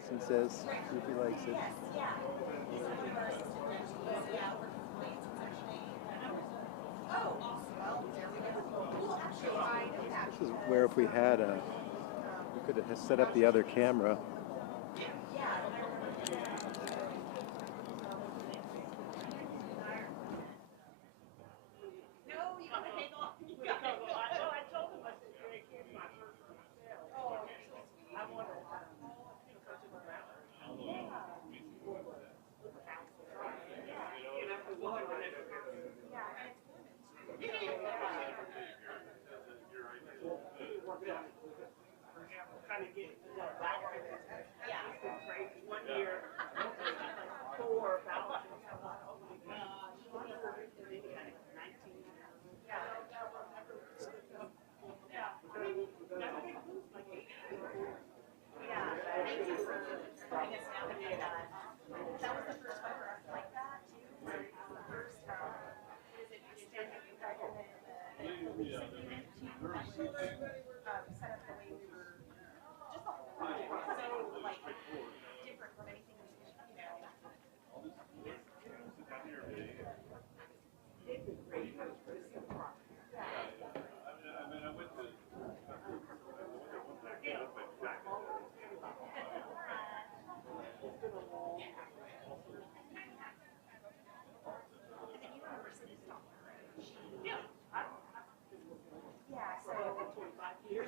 Jason says, see if he likes it. This is where if we had a, we could have set up the other camera.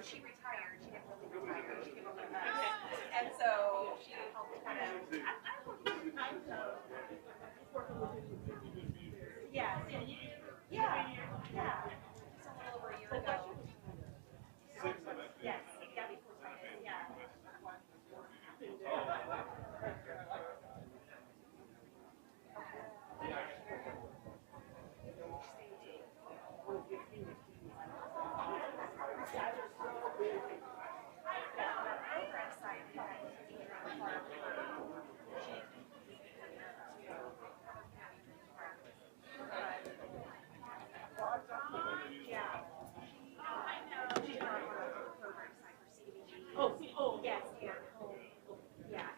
She retired. She didn't really retire. She gave up her and so she helped kind of. Yeah. Yeah. Yeah. Just a little over a year ago. Yes. Yeah. Before Titus. Yeah.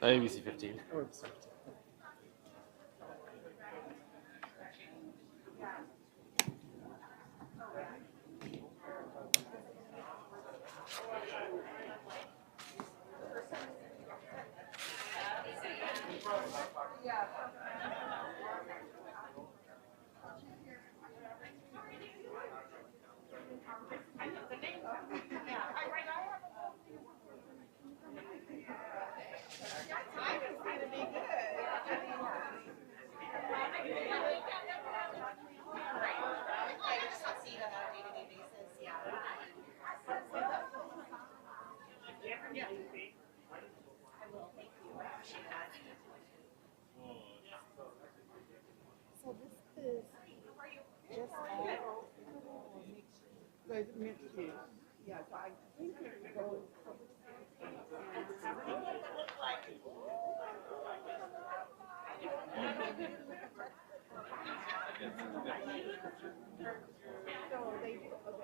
ABC 15. Oh, it's 17. So this is just all mixed use. Yeah, so I think it goes. So they do, so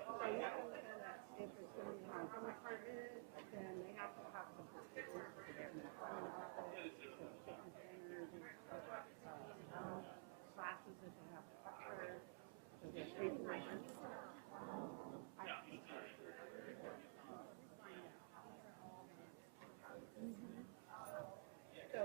if it's going to be an apartment, then they have to have some particulars for their employment office, the fitness centers, classes that they have to offer, so there's regulations. So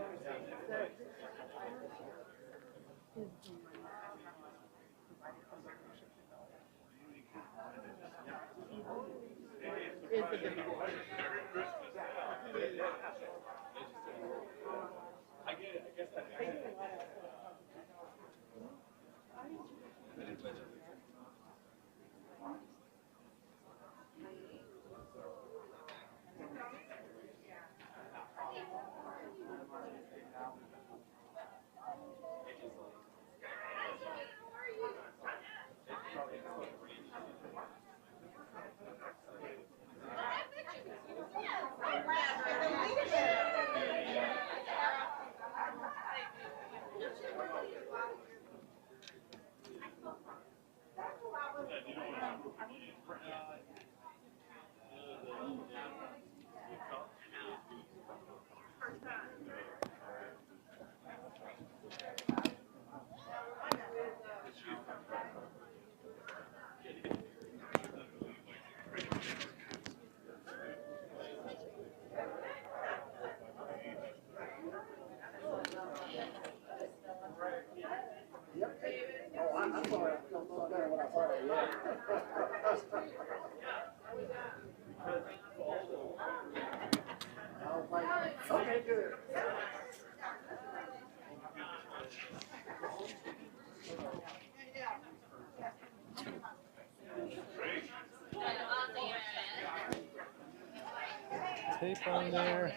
Tape on there.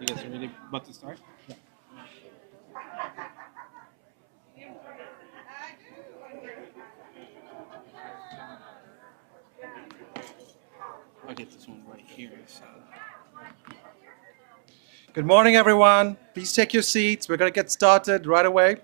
You guys are ready about to start? Yeah. I'll get this one right here. So. Good morning, everyone. Please take your seats. We're going to get started right away.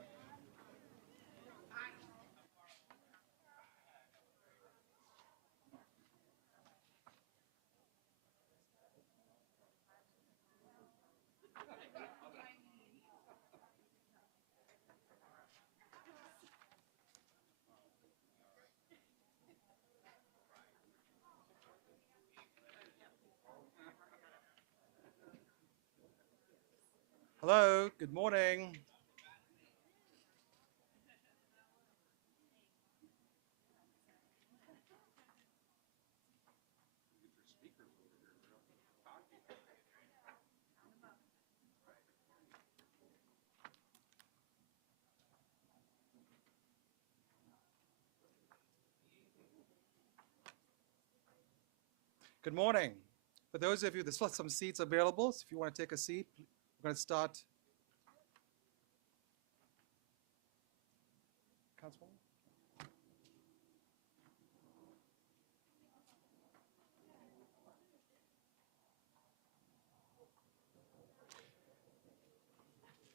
Hello, good morning. Good morning. For those of you, there's still some seats available, so if you want to take a seat, we're going to start. Councilwoman?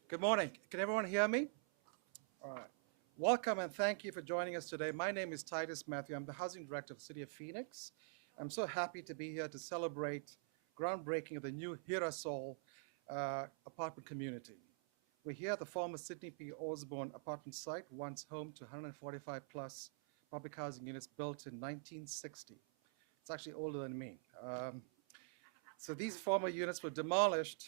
Good morning. Can everyone hear me? All right. Welcome and thank you for joining us today. My name is Titus Matthew. I'm the Housing Director of the City of Phoenix. I'm so happy to be here to celebrate groundbreaking of the new Girasol apartment community. We're here at the former Sidney P. Osborn Apartment site, once home to 145 plus public housing units built in 1960. It's actually older than me. So these former units were demolished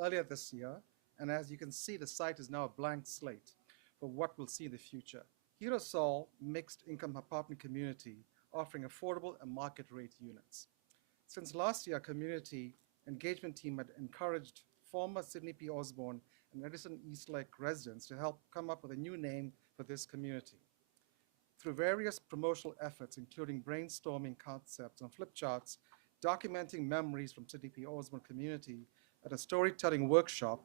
earlier this year, and as you can see, the site is now a blank slate for what we'll see in the future. Girasol mixed income apartment community offering affordable and market rate units. Since last year, our community engagement team had encouraged former Sidney P. Osborn and Edison Eastlake residents to help come up with a new name for this community. Through various promotional efforts, including brainstorming concepts on flip charts, documenting memories from Sidney P. Osborn community at a storytelling workshop,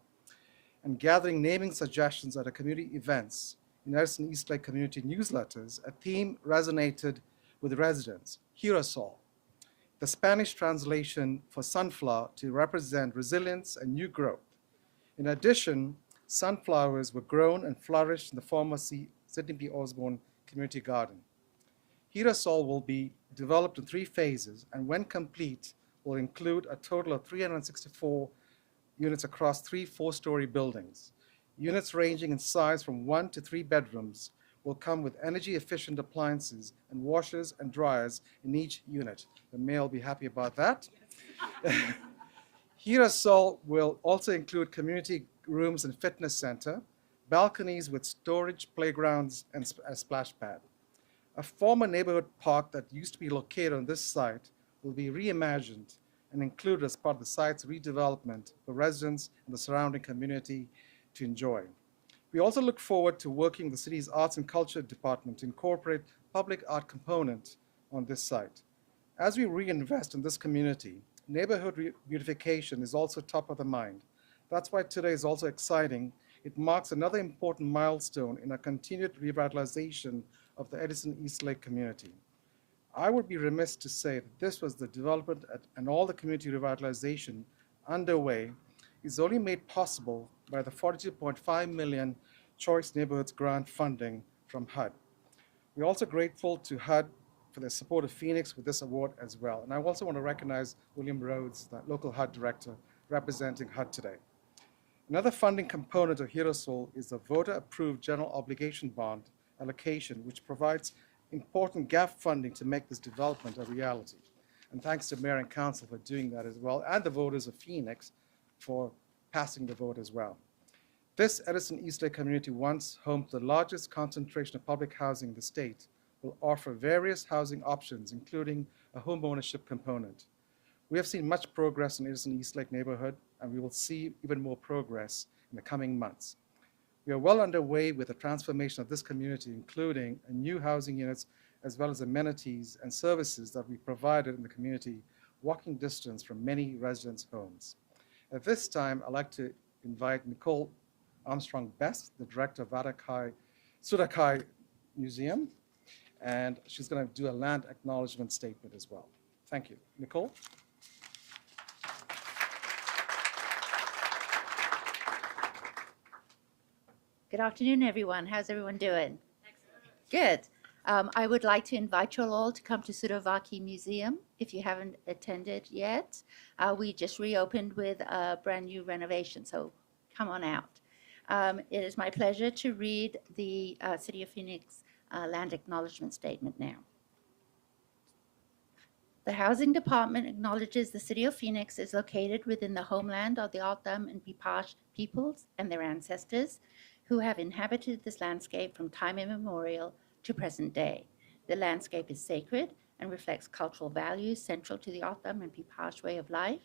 and gathering naming suggestions at a community events in Edison Eastlake community newsletters, a theme resonated with residents, Girasol, the Spanish translation for sunflower to represent resilience and new growth. In addition, sunflowers were grown and flourished in the former Sidney P. Osborn community garden. Girasol will be developed in 3 phases, and when complete, will include a total of 364 units across 3 4-story buildings. Units ranging in size from 1 to 3 bedrooms will come with energy-efficient appliances and washers and dryers in each unit. The mayor will be happy about that. Girasol will also include community rooms and fitness center, balconies with storage, playgrounds, and a splash pad. A former neighborhood park that used to be located on this site will be reimagined and included as part of the site's redevelopment for residents and the surrounding community to enjoy. We also look forward to working with the city's Arts and Culture Department to incorporate public art component on this site. As we reinvest in this community, neighborhood beautification is also top of the mind. That's why today is also exciting. It marks another important milestone in our continued revitalization of the Edison Eastlake community. I would be remiss to say that this was the development and all the community revitalization underway is only made possible by the $42.5 million Choice Neighborhoods Grant funding from HUD. We're also grateful to HUD for their support of Phoenix with this award as well. And I also want to recognize William Rhodes, the local HUD director, representing HUD today. Another funding component of Girasol is the voter-approved general obligation bond allocation, which provides important gap funding to make this development a reality. And thanks to Mayor and Council for doing that as well, and the voters of Phoenix for passing the vote as well. This Edison Eastlake community, once home to the largest concentration of public housing in the state, will offer various housing options, including a home ownership component. We have seen much progress in Edison Eastlake neighborhood, and we will see even more progress in the coming months. We are well underway with the transformation of this community, including new housing units, as well as amenities and services that we provided in the community, walking distance from many residents' homes. At this time, I'd like to invite Nicole Armstrong-Best, the director of Sudakai Museum, and she's going to do a land acknowledgement statement as well. Thank you. Nicole? Good afternoon, everyone. How's everyone doing? Excellent. Good. I would like to invite you all to come to Sudovaki Museum if you haven't attended yet. We just reopened with a brand new renovation, so come on out. It is my pleasure to read the City of Phoenix Land Acknowledgement Statement now. The Housing Department acknowledges the City of Phoenix is located within the homeland of the O'odham and Pipash peoples and their ancestors, who have inhabited this landscape from time immemorial to present day. The landscape is sacred and reflects cultural values central to the O'odham and Pipash way of life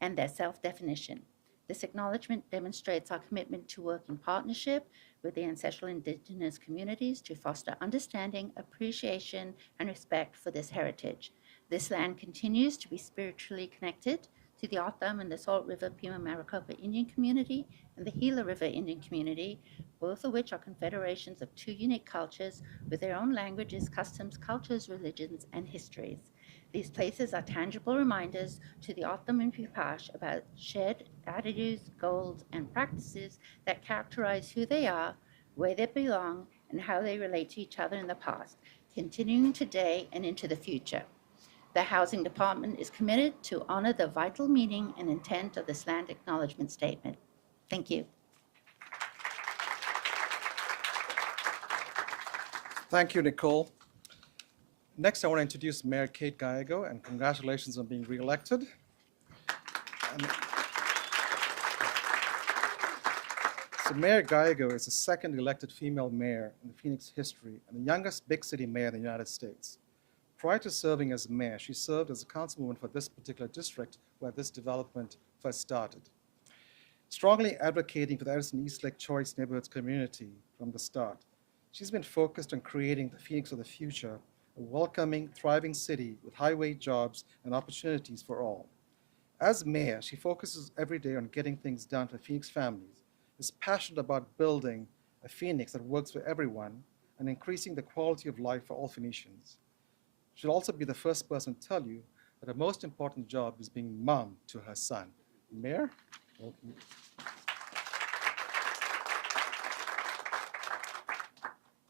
and their self-definition. This acknowledgement demonstrates our commitment to work in partnership with the ancestral indigenous communities to foster understanding, appreciation, and respect for this heritage. This land continues to be spiritually connected to the O'odham and the Salt River Pima Maricopa Indian community and the Gila River Indian community, both of which are confederations of two unique cultures with their own languages, customs, cultures, religions, and histories. These places are tangible reminders to the O'odham and Pipash about shared attitudes, goals, and practices that characterize who they are, where they belong, and how they relate to each other in the past, continuing today and into the future. The Housing Department is committed to honor the vital meaning and intent of this land acknowledgement statement. Thank you. Thank you, Nicole. Next, I want to introduce Mayor Kate Gallego, and congratulations on being reelected. So Mayor Gallego is the second elected female mayor in the Phoenix history and the youngest big city mayor in the United States. Prior to serving as mayor, she served as a councilwoman for this particular district where this development first started. Strongly advocating for the Edison Eastlake Choice Neighborhoods community from the start, she's been focused on creating the Phoenix of the future, a welcoming, thriving city with high-wage jobs and opportunities for all. As mayor, she focuses every day on getting things done for Phoenix families, is passionate about building a Phoenix that works for everyone and increasing the quality of life for all Phoenicians. She'll also be the first person to tell you that her most important job is being mom to her son. Mayor, welcome.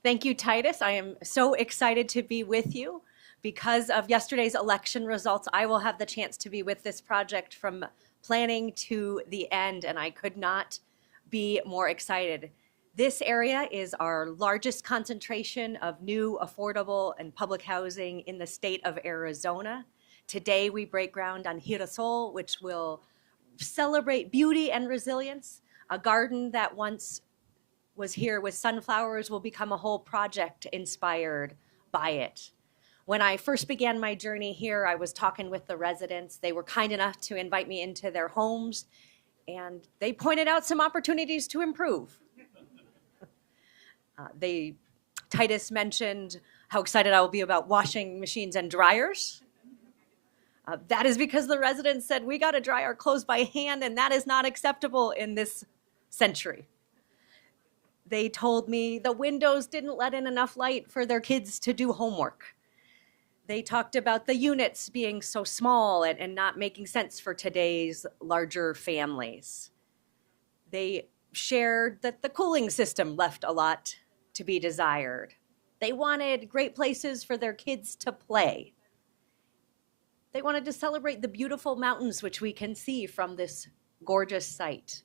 Thank you, Titus. I am so excited to be with you. Because of yesterday's election results, I will have the chance to be with this project from planning to the end, and I could not be more excited. This area is our largest concentration of new, affordable, and public housing in the state of Arizona. Today, we break ground on Girasol, which will celebrate beauty and resilience. A garden that once was here with sunflowers will become a whole project inspired by it. When I first began my journey here, I was talking with the residents. They were kind enough to invite me into their homes, and they pointed out some opportunities to improve. Titus mentioned how excited I will be about washing machines and dryers. That is because the residents said we got to dry our clothes by hand, and that is not acceptable in this century. They told me the windows didn't let in enough light for their kids to do homework. They talked about the units being so small and not making sense for today's larger families. They shared that the cooling system left a lot to be desired. They wanted great places for their kids to play. They wanted to celebrate the beautiful mountains which we can see from this gorgeous site.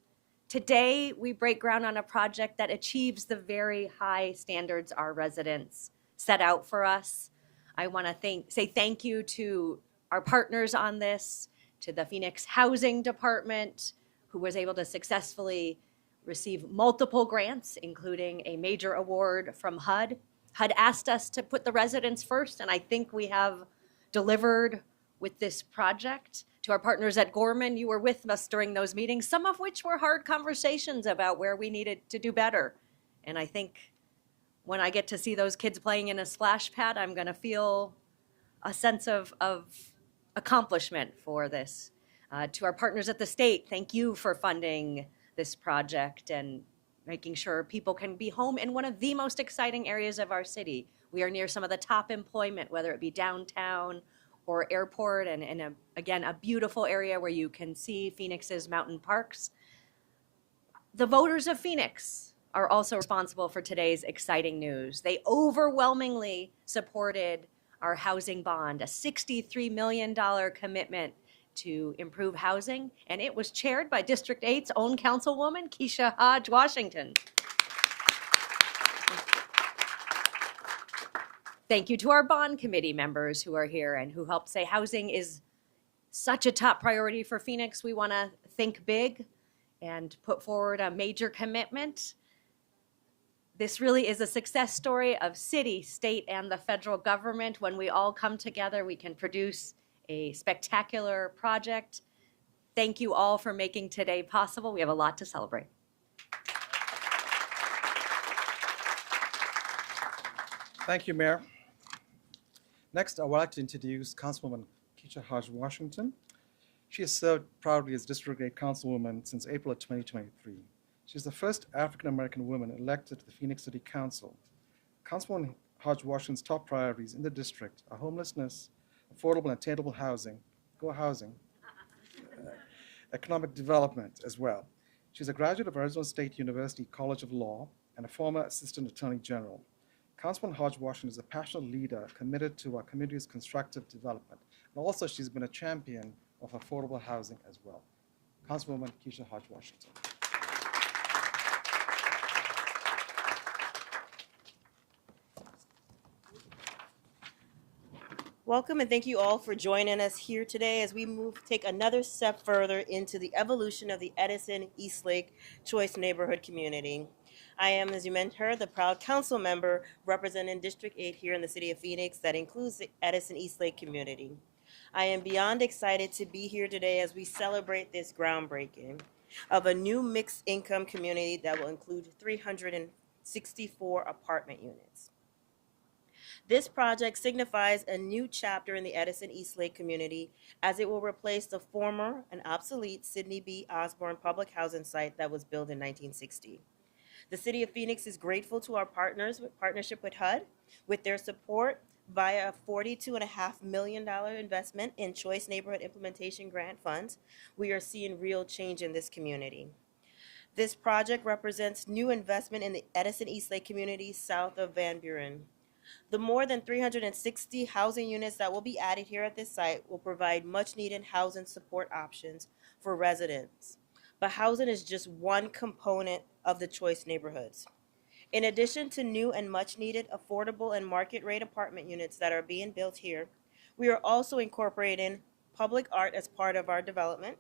Today, we break ground on a project that achieves the very high standards our residents set out for us. I want to say thank you to our partners on this, to the Phoenix Housing Department, who was able to successfully receive multiple grants, including a major award from HUD, HUD asked us to put the residents first, and I think we have delivered with this project. To our partners at Gorman, you were with us during those meetings, some of which were hard conversations about where we needed to do better. And I think when I get to see those kids playing in a splash pad, I'm going to feel a sense of accomplishment for this. To our partners at the state, thank you for funding this project and making sure people can be home in one of the most exciting areas of our city. We are near some of the top employment, whether it be downtown or airport, and again, a beautiful area where you can see Phoenix's mountain parks. The voters of Phoenix are also responsible for today's exciting news. They overwhelmingly supported our housing bond, a $63 million commitment to improve housing, and it was chaired by District 8's own Councilwoman, Kisha Washington. Thank you to our bond committee members who are here and who helped say housing is such a top priority for Phoenix. We want to think big and put forward a major commitment. This really is a success story of city, state, and the federal government. When we all come together, we can produce a spectacular project. Thank you all for making today possible. We have a lot to celebrate. Thank you, Mayor. Next, I would like to introduce Councilwoman Kisha Washington. She has served proudly as District 8 Councilwoman since April of 2023. She's the first African-American woman elected to the Phoenix City Council. Councilwoman Washington's top priorities in the district are homelessness, affordable and attainable housing, economic development as well. She's a graduate of Arizona State University College of Law and a former Assistant Attorney General. Councilwoman Washington is a passionate leader committed to our community's constructive development. And also, she's been a champion of affordable housing as well. Councilwoman Kisha Washington. Welcome and thank you all for joining us here today as we take another step further into the evolution of the Edison Eastlake Choice Neighborhood Community. I am, as you mentioned, the proud council member representing District 8 here in the city of Phoenix that includes the Edison Eastlake Community. I am beyond excited to be here today as we celebrate this groundbreaking of a new mixed income community that will include 364 apartment units. This project signifies a new chapter in the Edison Eastlake community as it will replace the former and obsolete Sidney P. Osborn public housing site that was built in 1960. The City of Phoenix is grateful to our partnership with HUD with their support via a $42.5 million investment in Choice Neighborhood Implementation Grant Funds. We are seeing real change in this community. This project represents new investment in the Edison Eastlake community south of Van Buren. The more than 360 housing units that will be added here at this site will provide much needed housing support options for residents. But housing is just one component of the Choice neighborhoods. In addition to new and much needed affordable and market rate apartment units that are being built here, we are also incorporating public art as part of our development.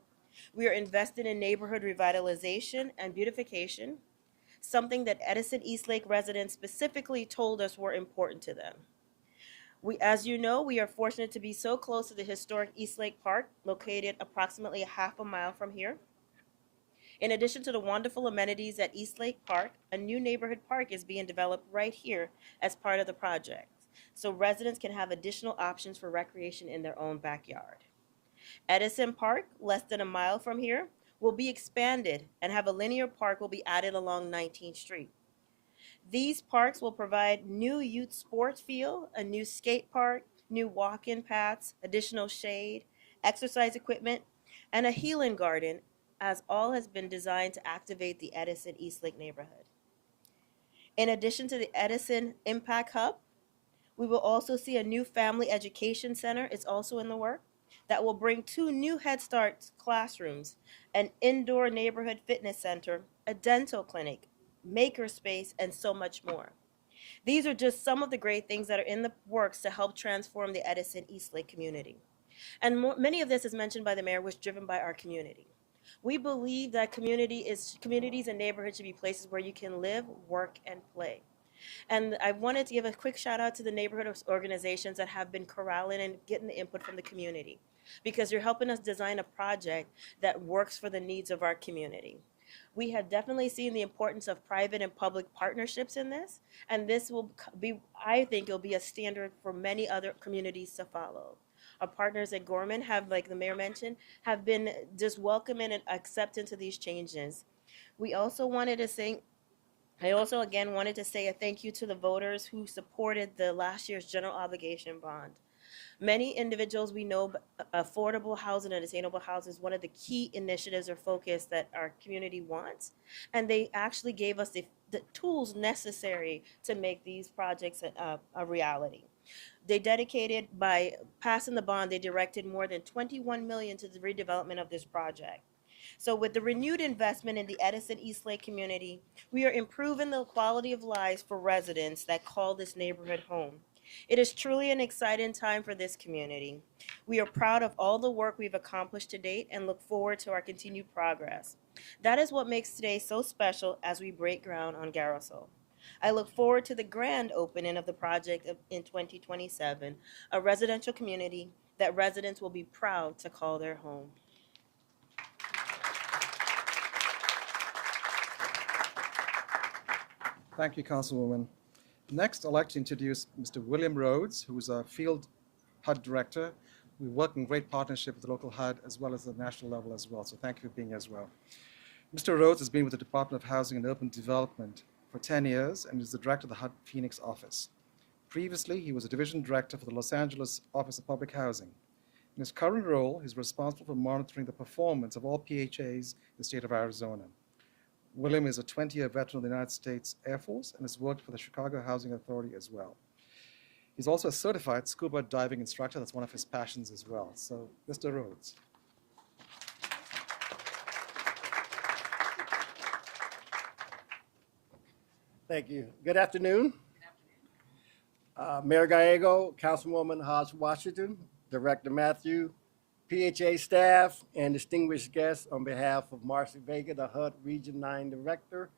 We are investing in neighborhood revitalization and beautification, something that Edison Eastlake residents specifically told us were important to them. As you know, we are fortunate to be so close to the historic Eastlake Park, located approximately a half a mile from here. In addition to the wonderful amenities at Eastlake Park, a new neighborhood park is being developed right here as part of the project, so residents can have additional options for recreation in their own backyard. Edison Park, less than a mile from here, will be expanded and have a linear park will be added along 19th Street. These parks will provide new youth sports field, a new skate park, new walk-in paths, additional shade, exercise equipment, and a healing garden, as all has been designed to activate the Edison Eastlake neighborhood. In addition to the Edison Impact Hub, we will also see a new family education center. It's also in the work that will bring 2 new Head Start classrooms, an indoor neighborhood fitness center, a dental clinic, makerspace, and so much more. These are just some of the great things that are in the works to help transform the Edison Eastlake community. And many of this, as mentioned by the mayor, was driven by our community. We believe that communities and neighborhoods should be places where you can live, work, and play. And I wanted to give a quick shout out to the neighborhood organizations that have been corralling and getting the input from the community, because you're helping us design a project that works for the needs of our community. We have definitely seen the importance of private and public partnerships in this, and this will be, I think it'll be a standard for many other communities to follow. Our partners at Gorman have, like the mayor mentioned, have been just welcoming and accepting to these changes. We also wanted to say, I also again wanted to say a thank you to the voters who supported the last year's general obligation bond. Many individuals we know, affordable housing and attainable housing is one of the key initiatives or focus that our community wants. And they actually gave us the tools necessary to make these projects a reality. They dedicated, by passing the bond, they directed more than $21 million to the redevelopment of this project. So with the renewed investment in the Edison Eastlake community, we are improving the quality of lives for residents that call this neighborhood home. It is truly an exciting time for this community. We are proud of all the work we've accomplished to date and look forward to our continued progress. That is what makes today so special as we break ground on Girasol. I look forward to the grand opening of the project in 2027, a residential community that residents will be proud to call their home. Thank you, Councilwoman. Next, I'd like to introduce Mr. William Rhodes, who is our Field HUD Director. We work in great partnership with the local HUD as well as the national level as well, so thank you for being here as well. Mr. Rhodes has been with the Department of Housing and Urban Development for 10 years and is the Director of the HUD Phoenix office. Previously, he was a Division Director for the Los Angeles Office of Public Housing. In his current role, he's responsible for monitoring the performance of all PHAs in the state of Arizona. William is a 20-year veteran of the United States Air Force and has worked for the Chicago Housing Authority as well. He's also a certified scuba diving instructor. That's one of his passions as well. So, Mr. Rhodes. Thank you. Good afternoon. Mayor Gallego, Councilwoman Hodge Washington, Director Matthew, PHA staff, and distinguished guests, on behalf of Marc Vega, the HUD Region 9 Director,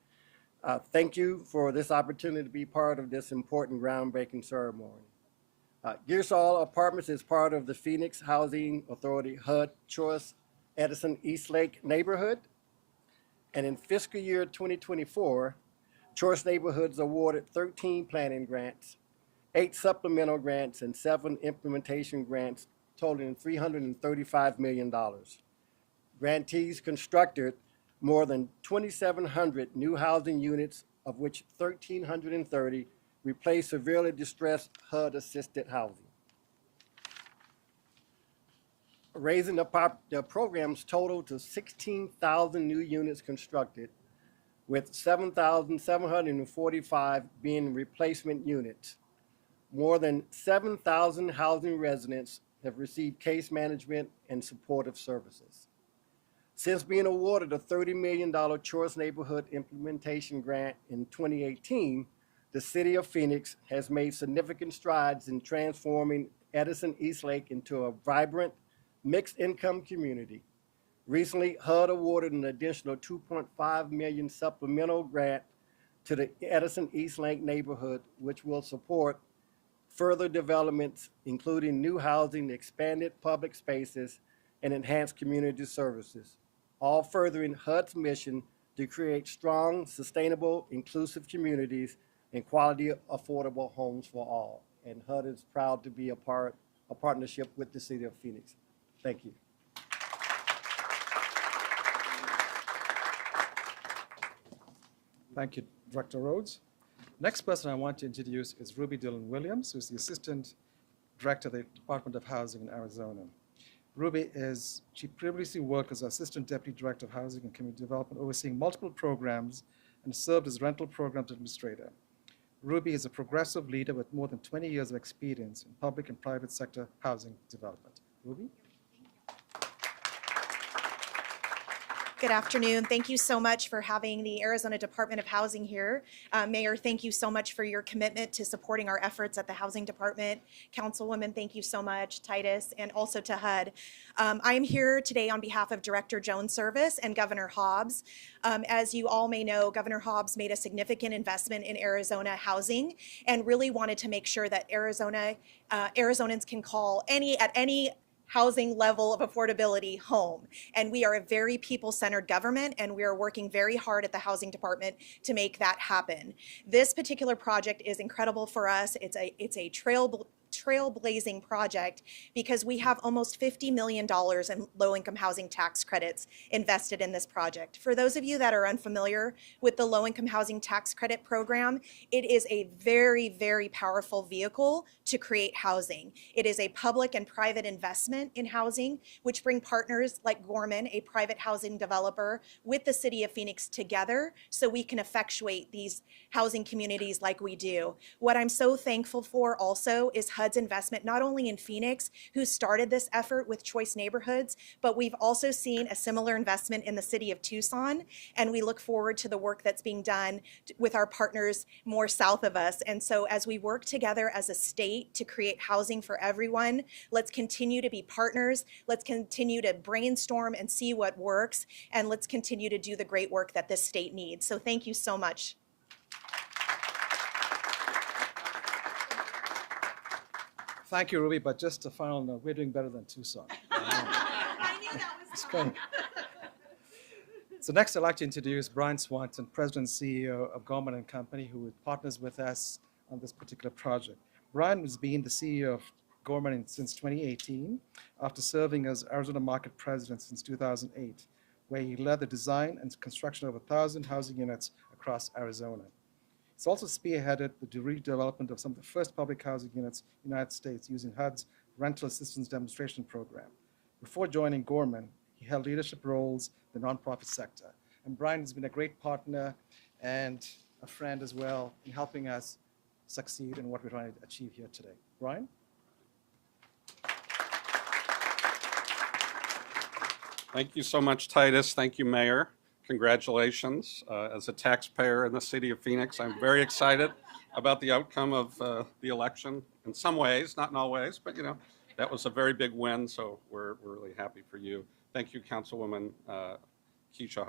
thank you for this opportunity to be part of this important groundbreaking ceremony. Girasol Apartments is part of the Phoenix Housing Authority HUD Choice Edison Eastlake neighborhood. And in fiscal year 2024, Choice Neighborhoods awarded 13 planning grants, 8 supplemental grants, and 7 implementation grants, totaling $335 million. Grantees constructed more than 2,700 new housing units, of which 1,330 replaced severely distressed HUD-assisted housing. Raising the program's total to 16,000 new units constructed, with 7,745 being replacement units. More than 7,000 housing residents have received case management and supportive services. Since being awarded a $30 million Choice Neighborhood Implementation Grant in 2018, the City of Phoenix has made significant strides in transforming Edison Eastlake into a vibrant, mixed-income community. Recently, HUD awarded an additional $2.5 million supplemental grant to the Edison Eastlake neighborhood, which will support further developments, including new housing, expanded public spaces, and enhanced community services, all furthering HUD's mission to create strong, sustainable, inclusive communities and quality, affordable homes for all. And HUD is proud to be a partnership with the City of Phoenix. Thank you. Thank you, Director Rhodes. Next person I want to introduce is Ruby Dillon Williams, who's the Assistant Director of the Department of Housing in Arizona. She previously worked as Assistant Deputy Director of Housing and Community Development, overseeing multiple programs, and served as Rental Programs Administrator. Ruby is a progressive leader with more than 20 years of experience in public and private sector housing development. Ruby? Good afternoon. Thank you so much for having the Arizona Department of Housing here. Mayor, thank you so much for your commitment to supporting our efforts at the Housing Department. Councilwoman, thank you so much. Titus, and also to HUD. I am here today on behalf of Director Joan Service and Governor Hobbs. As you all may know, Governor Hobbs made a significant investment in Arizona housing and really wanted to make sure that Arizonans can call at any housing level of affordability home. And we are a very people-centered government, and we are working very hard at the Housing Department to make that happen. This particular project is incredible for us. It's a trailblazing project because we have almost $50 million in low-income housing tax credits invested in this project. For those of you that are unfamiliar with the low-income housing tax credit program, it is a very, very powerful vehicle to create housing. It is a public and private investment in housing, which bring partners like Gorman, a private housing developer, with the city of Phoenix together so we can effectuate these housing communities like we do. What I'm so thankful for also is HUD's investment, not only in Phoenix, who started this effort with Choice Neighborhoods, but we've also seen a similar investment in the city of Tucson, and we look forward to the work that's being done with our partners more south of us. And so as we work together as a state to create housing for everyone, let's continue to be partners, let's continue to brainstorm and see what works, and let's continue to do the great work that this state needs. So thank you so much. Thank you, Ruby, but just a final note, we're doing better than Tucson. I knew that was It's coming. great. So next I'd like to introduce Brian Swanton, President and CEO of Gorman and Company, who partners with us on this particular project. Brian has been the CEO of Gorman since 2018, after serving as Arizona Market President since 2008, where he led the design and construction of 1,000 housing units across Arizona. He's also spearheaded the redevelopment of some of the first public housing units in the United States using HUD's Rental Assistance Demonstration Program. Before joining Gorman, he held leadership roles in the nonprofit sector. And Brian has been a great partner and a friend as well in helping us succeed in what we're trying to achieve here today. Brian? Thank you so much, Titus. Thank you, Mayor. Congratulations. As a taxpayer in the city of Phoenix, I'm very excited about the outcome of the election in some ways, not in all ways, but you know, that was a very big win, so we're really happy for you. Thank you, Councilwoman Kisha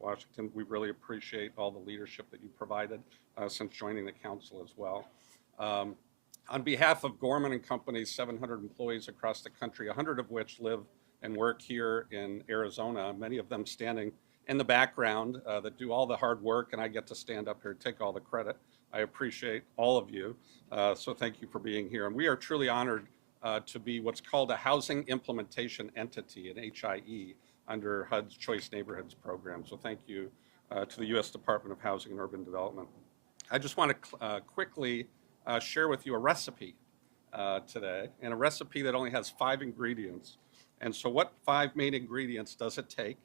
Washington. We really appreciate all the leadership that you provided since joining the council as well. On behalf of Gorman and Company's 700 employees across the country, 100 of which live and work here in Arizona, many of them standing in the background that do all the hard work, and I get to stand up here and take all the credit. I appreciate all of you, so thank you for being here. And we are truly honored to be what's called a Housing Implementation Entity, an HIE, under HUD's Choice Neighborhoods program. So thank you to the U.S. Department of Housing and Urban Development. I just want to quickly share with you a recipe today, and a recipe that only has 5 ingredients. And so what 5 main ingredients does it take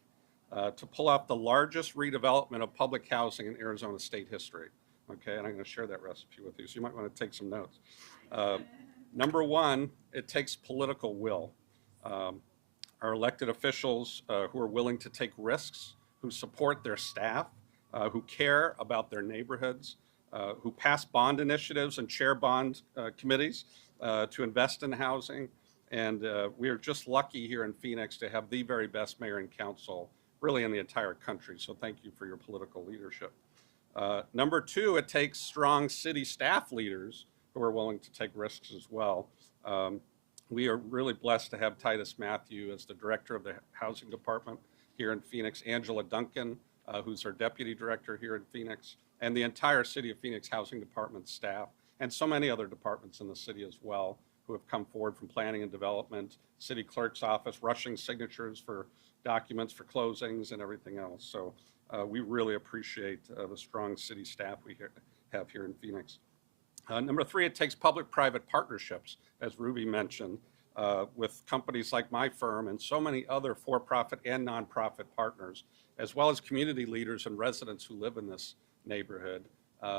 to pull off the largest redevelopment of public housing in Arizona state history? Okay, and I'm going to share that recipe with you, so you might want to take some notes. Number 1, it takes political will. Our elected officials who are willing to take risks, who support their staff, who care about their neighborhoods, who pass bond initiatives and chair bond committees to invest in housing. And we are just lucky here in Phoenix to have the very best mayor and council really in the entire country. So thank you for your political leadership. Number 2, it takes strong city staff leaders who are willing to take risks as well. We are really blessed to have Titus Matthew as the director of the housing department here in Phoenix, Angela Duncan, who's our deputy director here in Phoenix, and the entire city of Phoenix housing department staff, and so many other departments in the city as well, who have come forward from planning and development, city clerk's office, rushing signatures for documents for closings and everything else. So we really appreciate the strong city staff we have here in Phoenix. Number 3, it takes public-private partnerships, as Ruby mentioned, with companies like my firm and so many other for-profit and nonprofit partners, as well as community leaders and residents who live in this neighborhood.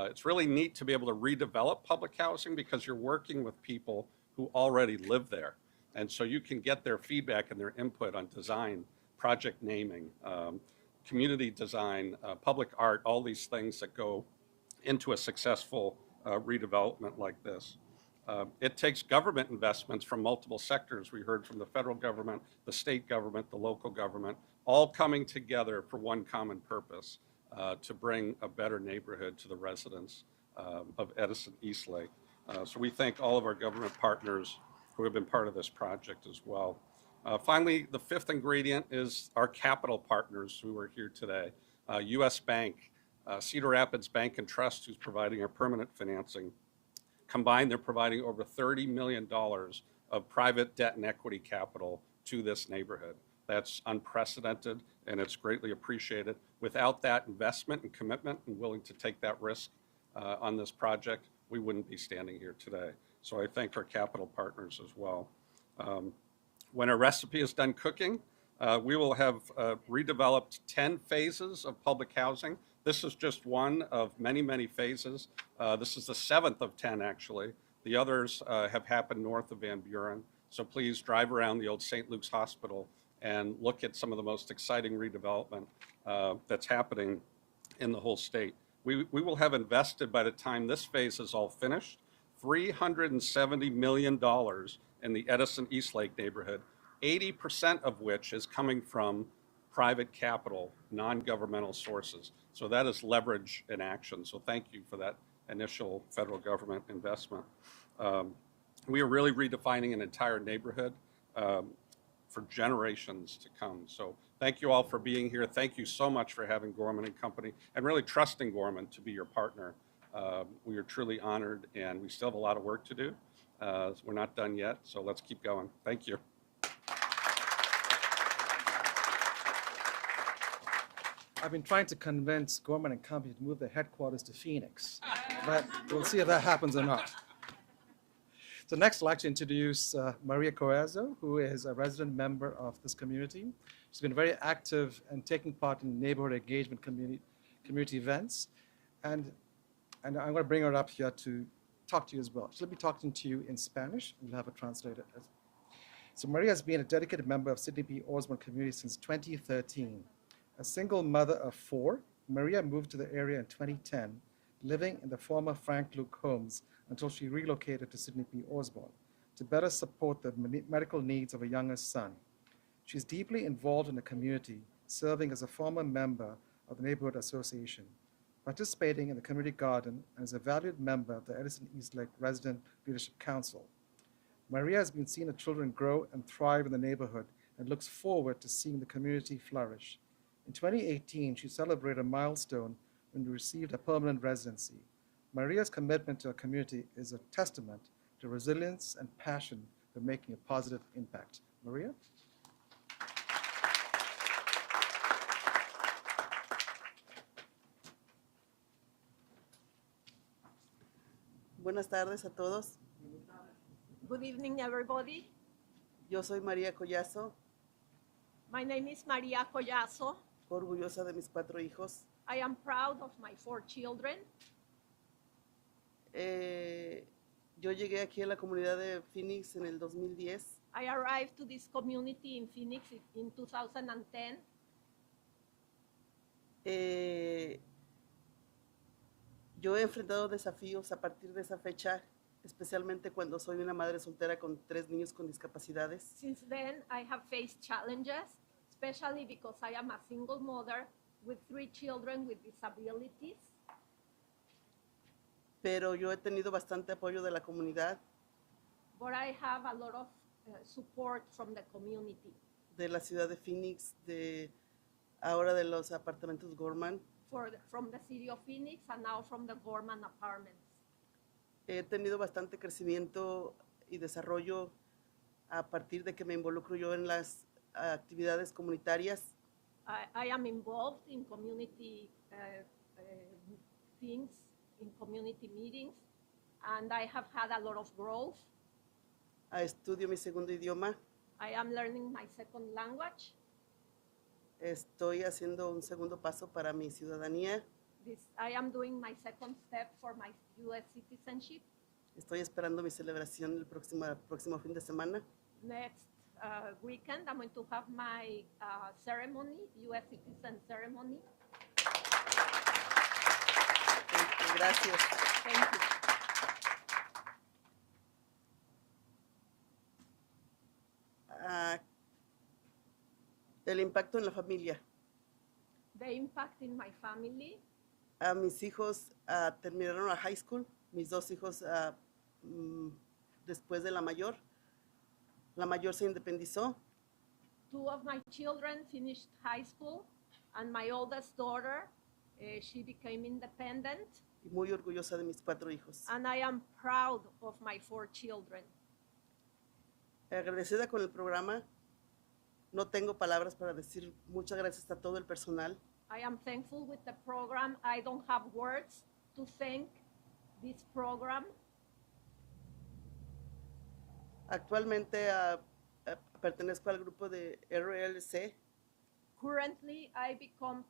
It's really neat to be able to redevelop public housing because you're working with people who already live there. And so you can get their feedback and their input on design, project naming, community design, public art, all these things that go into a successful redevelopment like this. It takes government investments from multiple sectors. We heard from the federal government, the state government, the local government, all coming together for one common purpose, to bring a better neighborhood to the residents of Edison Eastlake. So we thank all of our government partners who have been part of this project as well. Finally, the fifth ingredient is our capital partners who are here today. U.S. Bank, Cedar Rapids Bank and Trust, who's providing our permanent financing. Combined, they're providing over $30 million of private debt and equity capital to this neighborhood. That's unprecedented, and it's greatly appreciated. Without that investment and commitment and willing to take that risk on this project, we wouldn't be standing here today. So I thank our capital partners as well. When our recipe is done cooking, we will have redeveloped 10 phases of public housing. This is just one of many, many phases. This is the 7th of 10, actually. The others have happened north of Van Buren. So please drive around the old St. Luke's Hospital and look at some of the most exciting redevelopment that's happening in the whole state. We will have invested, by the time this phase is all finished, $370 million in the Edison Eastlake neighborhood, 80% of which is coming from private capital, non-governmental sources. So that is leverage in action. So thank you for that initial federal government investment. We are really redefining an entire neighborhood for generations to come. So thank you all for being here. Thank you so much for having Gorman and Company and really trusting Gorman to be your partner. We are truly honored, and we still have a lot of work to do. We're not done yet, so let's keep going. Thank you. I've been trying to convince Gorman and Company to move their headquarters to Phoenix, but we'll see if that happens or not. So next, I'd like to introduce Maria Corazzo, who is a resident member of this community. She's been very active and taking part in neighborhood engagement community events. And I'm going to bring her up here to talk to you as well. She'll be talking to you in Spanish. We'll have a translator. So Maria has been a dedicated member of Sidney P. Osborn Community since 2013. A single mother of 4, Maria moved to the area in 2010, living in the former Frank Luke homes until she relocated to Sidney P. Osborn to better support the medical needs of a younger son. She's deeply involved in the community, serving as a former member of the Neighborhood Association, participating in the community garden, and as a valued member of the Edison Eastlake Resident Leadership Council. Maria has been seeing the children grow and thrive in the neighborhood and looks forward to seeing the community flourish. In 2018, she celebrated a milestone when we received a permanent residency. Maria's commitment to our community is a testament to resilience and passion for making a positive impact. Maria? Buenas tardes a todos. Good evening, everybody. Yo soy María Collazo, My name is Maria Collazo. orgullosa de mis 4 hijos. I am proud of my 4 children. Yo llegué aquí a la comunidad de Phoenix en el 2010. I arrived to this community in Phoenix in 2010. Yo he enfrentado desafíos a partir de esa fecha, especialmente cuando soy una madre soltera con 3 niños con discapacidades. Since then, I have faced challenges, especially because I am a single mother with 3 children with disabilities. Pero yo he tenido bastante apoyo de la comunidad, But I have a lot of support from the community, de la ciudad de Phoenix, ahora de los apartamentos Gorman. from the city of Phoenix and now from the Gorman Apartments. He tenido bastante crecimiento y desarrollo a partir de que me involucro yo en las actividades comunitarias. I am involved in community things, in community meetings, and I have had a lot of growth. Estudio mi segundo idioma. I am learning my second language. Estoy haciendo un segundo paso para mi ciudadanía. I am doing my second step for my U.S. citizenship. Estoy esperando mi celebración el próximo fin de semana. Next weekend, I'm going to have my ceremony, U.S. citizen ceremony. Gracias. Thank you. Ah, el impacto en la familia. The impact in my family. Mis hijos terminaron la high school. Mis dos hijos después de la mayor. La mayor se independizó. Two of my children finished high school, and my oldest daughter, she became independent. Y muy orgullosa de mis 4 hijos. And I am proud of my 4 children. Agradecida con el programa. No tengo palabras para decir muchas gracias a todo el personal. I am thankful with the program. I don't have words to thank this program. Actualmente pertenezco al grupo de RLC. Currently, I become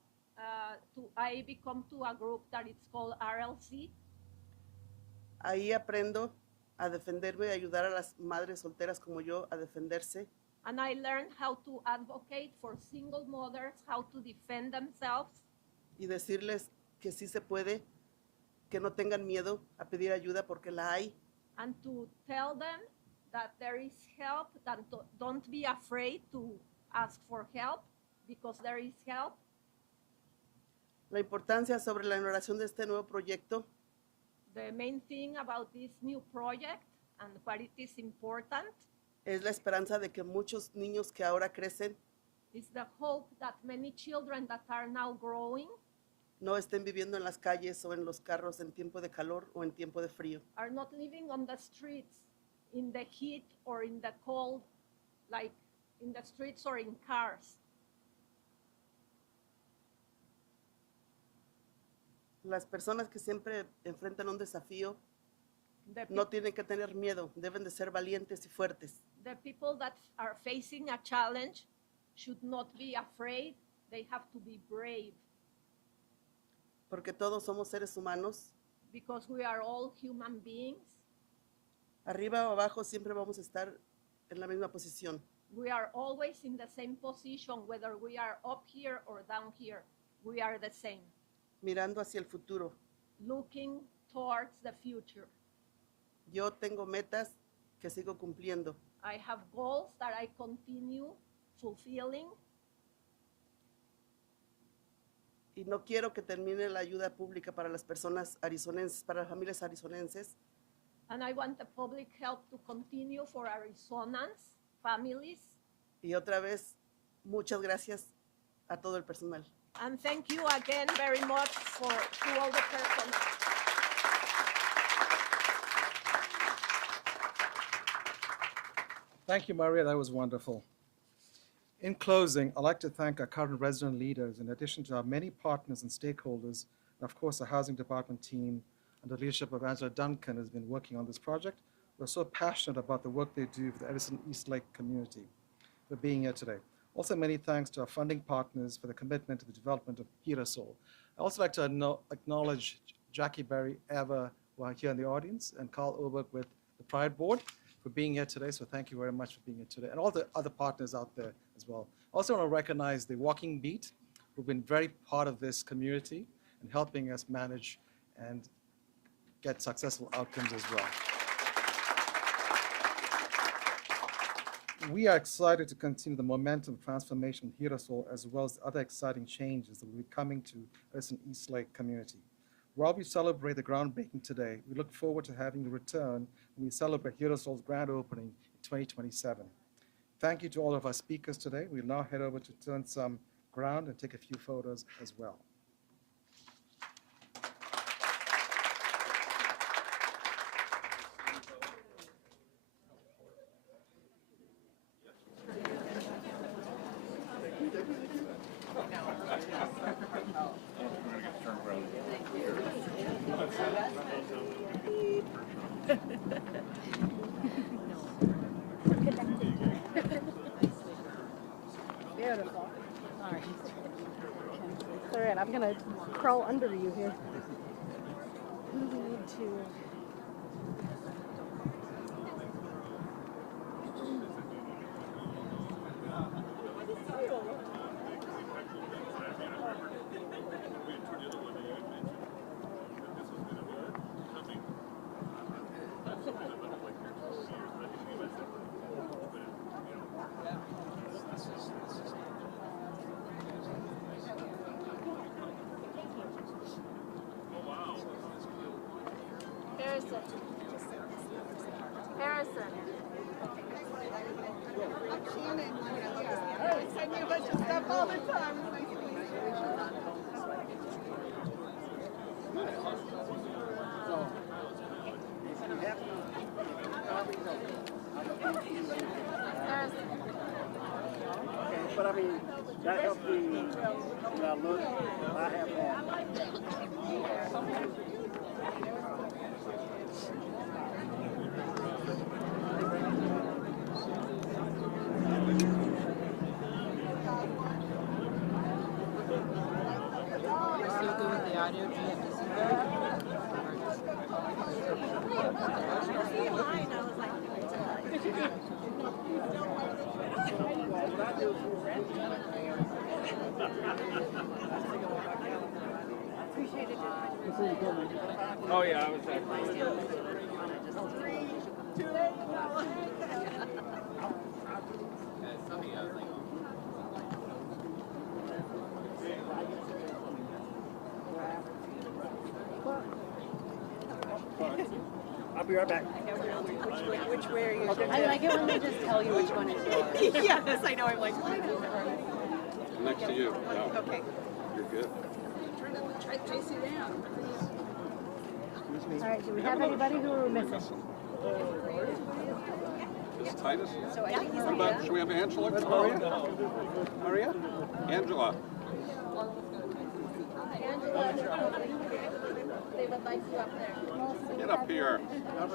to a group that is called RLC. Ahí aprendo a defenderme y ayudar a las madres solteras como yo a defenderse. And I learned how to advocate for single mothers, how to defend themselves. Y decirles que sí se puede, que no tengan miedo a pedir ayuda porque la hay. And to tell them that there is help, that don't be afraid to ask for help, because there is help. La importancia sobre la inauguración de este nuevo proyecto The main thing about this new project and what it is important es la esperanza de que muchos niños que ahora crecen is the hope that many children that are now growing no estén viviendo en las calles o en los carros en tiempo de calor o en tiempo de frío. are not living on the streets in the heat or in the cold, like in the streets or in cars. Las personas que siempre enfrentan un desafío The, no tienen que tener miedo, deben de ser valientes y fuertes. the people that are facing a challenge should not be afraid. They have to be brave Porque todos somos seres humanos. because we are all human beings. Arriba o abajo siempre vamos a estar en la misma posición. We are always in the same position, whether we are up here or down here. We are the same, Mirando hacia el futuro. looking towards the future. Yo tengo metas que sigo cumpliendo. I have goals that I continue fulfilling, Y no quiero que termine la ayuda pública para las personas arizonenses, para las familias arizonenses. and I want the public help to continue for Arizonans, families. Y otra vez, muchas gracias a todo el personal. And thank you again very much to all the personnel. Thank you, Maria. That was wonderful. In closing, I'd like to thank our current resident leaders, in addition to our many partners and stakeholders, and of course, the Housing Department team under the leadership of Angela Duncan has been working on this project. We're so passionate about the work they do for the Edison Eastlake community, for being here today. Also, many thanks to our funding partners for the commitment to the development of Girasol. I'd also like to acknowledge Jackie Berry, Eva, who are here in the audience, and Carl Oberg with the Pride Board for being here today. So thank you very much for being here today, and all the other partners out there as well. I also want to recognize the Walking Beat, who've been very part of this community and helping us manage and get successful outcomes as well. We are excited to continue the momentum of transformation of Girasol, as well as other exciting changes that will be coming to Edison Eastlake community. While we celebrate the groundbreaking today, we look forward to having you return when we celebrate Girasol's grand opening in 2027. Thank you to all of our speakers today. We'll now head over to turn some ground and take a few photos as well. Beautiful. All right. All right, I'm gonna crawl under you here. We need to. I'm Shannon. Yeah. They send me a bunch of stuff all the time. It's nice to meet But I mean, that helps me when I look. I have that. Oh yeah, I was there. I'll be right back. which way are you? I like it when they just tell you which one is yours. Yes, I know. I'm like, Next to you. No, okay. you're good. Try to chase you down. All right, do we have anybody who we're missing? Is Titus? So I think he's What about, should we have Angela? Maria? Angela? they would like you up there. Get up here. No.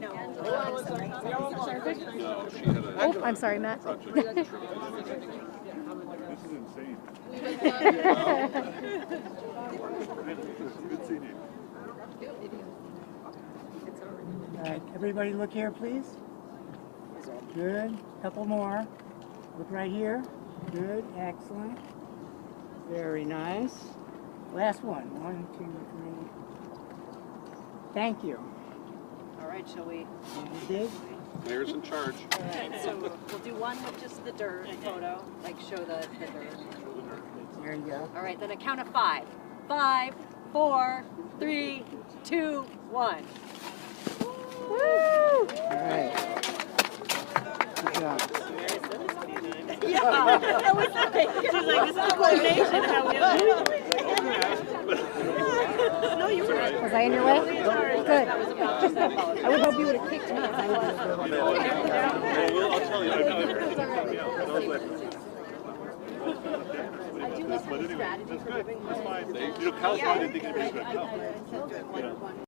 No, she had a Oh, I'm sorry, Matt. project. This is insane. Good seeing you. All right, everybody look here, please. Good, couple more. Look right here. Good, excellent. Very nice. Last one. 1, 2, 3. Thank you. All right, shall we? You did? Mayor's in charge. All right, so we'll do one with just the dirt photo, like show the dirt. There you go. All right, then a count of 5. 5, 4, 3, 2, 1. All right. Good job. Yeah, that was the thing. This is like this coordination. No, you were right. Was I in your way? Good. I would hope you would have kicked me. I'll tell you. I do like But the anyway, strategy that's for good. moving. That's fine. You know, Councilwoman didn't think it was going to come. I said one